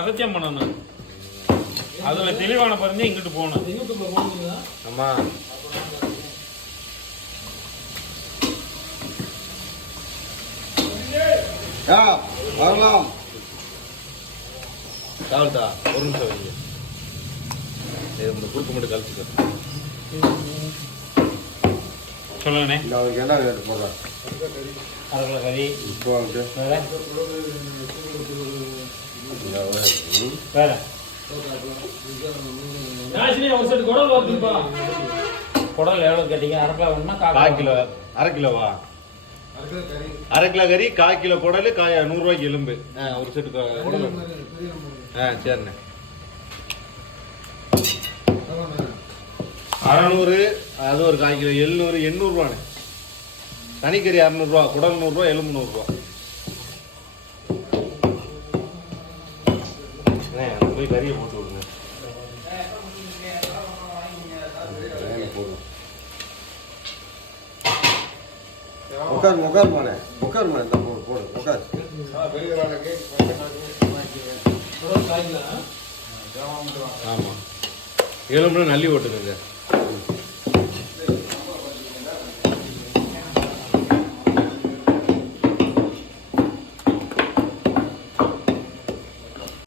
அகத்தியம் பண்ணணும். அதுல தெளிவான பாருங்க இங்கிட்டு போகணும். ஆமா வரலாம். காவல்தா ஒரு நிமிஷம் வைங்க. இந்த குறுக்கு மட்டும் கழிச்சுக்க சொல்லுங்கண்ணே. இந்த அவருக்கு என்ன ரேட்டு போடுறேன்? அரை கிலோ கறி இப்போ அவருக்கு வேற குடல் எவ்வளோ கேட்டீங்க? அரை கிலோ வேணுமா? 1/4 கிலோ. அரை கிலோவா? அரை கிலோ கறி, 1/4 கிலோ குடல், 100 ரூபாய்க்கு எலும்பு. ஒரு செட்டு. சரிண்ணே. 600, அது ஒரு 1/4 கிலோ 700, 800 ரூபாண்ணே. தனிக்கறி 600 ரூபா, குடல் 100 ரூபா, எலும்பு 100 ரூபா. போய் கறியை போட்டு விடுங்க. உட்கார் மானே இந்த போடு உட்கார். ஆமா எலும்புல நல்லி ஓட்டுங்க.